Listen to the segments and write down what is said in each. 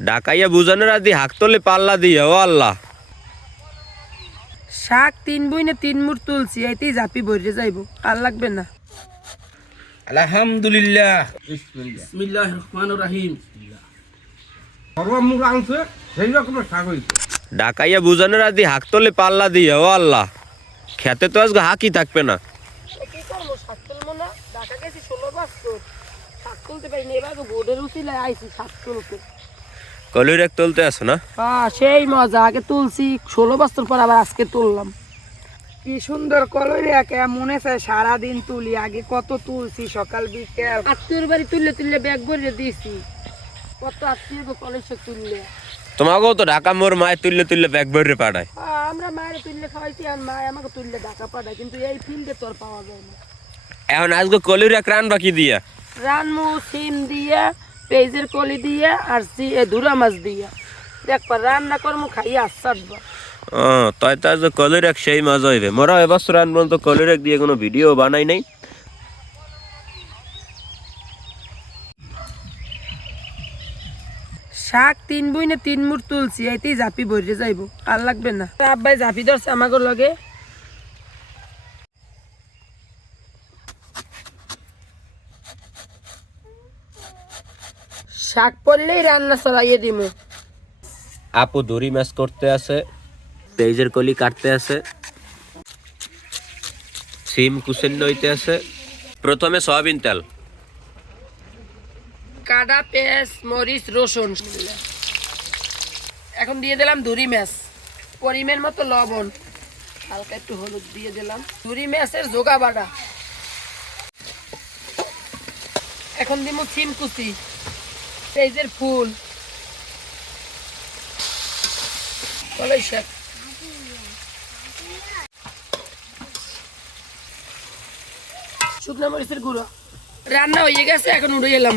ডাকাইয়া বুঝানোর আদি হাক তোলে পাল্লা দিয়ে ও আল্লাহ। শাক তিন বই না তিন মুঠ তুলছি এতেই জাপি ভরে যাইব আর লাগবে না। আলহামদুলিল্লাহ। বিসমিল্লাহ। রহমান রাহিম। সর্বমুখ আনছে সেই রকমের শাক হয়েছে ডাকাইয়া বুঝানোর আদি হাক তোলে পাল্লা দিয়ে ও আল্লাহ। খেতে তো আজকে হাকি থাকবে না। কি করব শাক তুলবো না? ঢাকা গেছি ষোলো বছর। শাক তুলতে এবার বোর্ডের উচিলে আইছি শাক তুলতে। কলির এক তুলতে আসো না? সেই মজা আগে তুলছি ষোলো বছর পর আবার আজকে তুললাম। কি সুন্দর কলরে একে মনে চায় সারাদিন তুলি আগে কত তুলছি সকাল বিকেল। আত্মীয়র বাড়ি তুললে তুললে ব্যাগ ভরে দিয়েছি। কত আত্মীয় কলেজে তুললে। তোমাকেও তো ঢাকা মোর মায়ের তুললে তুললে ব্যাগ ভরে পাঠায়। আমরা মায়ের তুললে খাওয়াইছি আর মায় আমাকে তুললে ঢাকা পাঠায় কিন্তু এই ফিল্ডে তোর পাওয়া যায় না। এখন আজকে কলির এক রান বাকি দিয়া? রানমু সিম দিয়ে পেঁয়াজের কলি দিয়ে আর সি এ ধুরা মাছ দিয়ে। দেখবা রান্না করমু খাইয়ে ও তাই তো আজকে কলির এক সেই মজা হইবে। মোরা এবছর রান পর্যন্ত কলির এক দিয়ে কোনো ভিডিও বানাই নাই। শাক তিন বই না তিন মুঠ তুলছি এতেই জাপি ভরে যাইব। আর লাগবে না। আব্বাই জাপি ধরছে আমাকে লগে। শাক পড়লেই রান্না চড়াইয়ে দিমু। আপু দড়ি ম্যাচ করতে আছে পেঁয়াজের কলি কাটতে আছে সিম কুসেন নইতে আছে প্রথমে সয়াবিন তেল। কাদা পেঁয়াজ মরিচ রসুন। এখন দিয়ে দিলাম ধুরি মাছ পরিমাণ মতো লবণ। হালকা একটু হলুদ দিয়ে দিলাম। ধুরি মাছের জোগা বাটা এখন দিব সিম কুচি। পেঁয়াজের ফুল। কলাই শাক। শুকনো মরিচের গুঁড়ো। রান্না হয়ে গেছে, এখন উড়ে এলাম।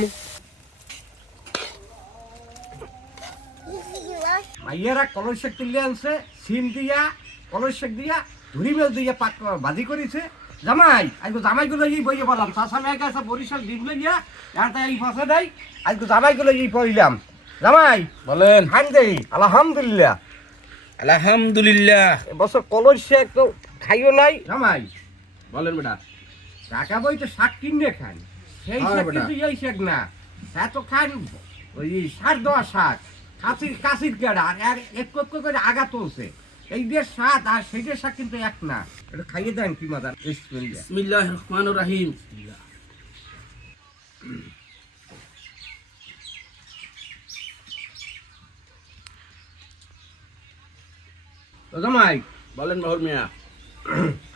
মাইয়েরা কলর শাক তুলে আনছে, সিম দিয়া কলর শাক দিয়া, ধুরি মেল দিয়া পাক বাজি করেছে। জামাই আজকে জামাই গুলো এই বইয়ে বললাম মেয়ে গেছে বরিশাল ডিম লইয়া ইয়াতে এই ফাঁসে দেয়। আজকে জামাই গুলো এই পড়িলাম। জামাই বলেন। খান দেই আলহামদুলিল্লাহ। আলহামদুলিল্লাহ এবছর কলর শাক তো খাইও নাই। জামাই বলেন বেটা। টাকা বই তো শাক কিনে খান সেই শাক। কিন্তু এই শাক না। এত খান ওই সার দেওয়া শাক। কাশির কাশির কেড়া আর এক করে আগা তুলছে। স্বাদ আর সেইটার শাক কিন্তু এক না। এটা খাইয়ে দেন কি মাদার। বিসমিল্লাহ। রহমান রাহিম জামাই বলেন বাহুর মিয়া।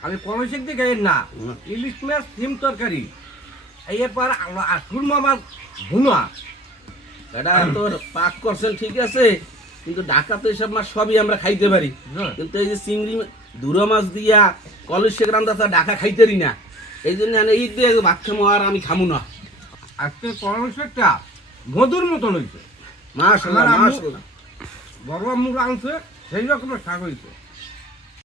আমি কলর শাক দিয়ে না ইলিশ মাছ সিম তরকারি। এই এরপর সুরমা মাছ ভুনা। বেটা তোর পাক করছেন ঠিক আছে? কিন্তু ঢাকা তো এসব মাছ সবই আমরা খাইতে পারি। হ্যাঁ। কিন্তু এই যে চিংড়ি দুরো মাছ দিয়া শেখ রান্দা তা ঢাকা খাইতেরি না। এই জন্য আমি ঈদ দিয়ে ভাত খামো আর আমি খামু না। আজকে শাকটা মধুর মতন হয়েছে মাছ বড় আমার আনছে সেই রকমের শাক হয়েছে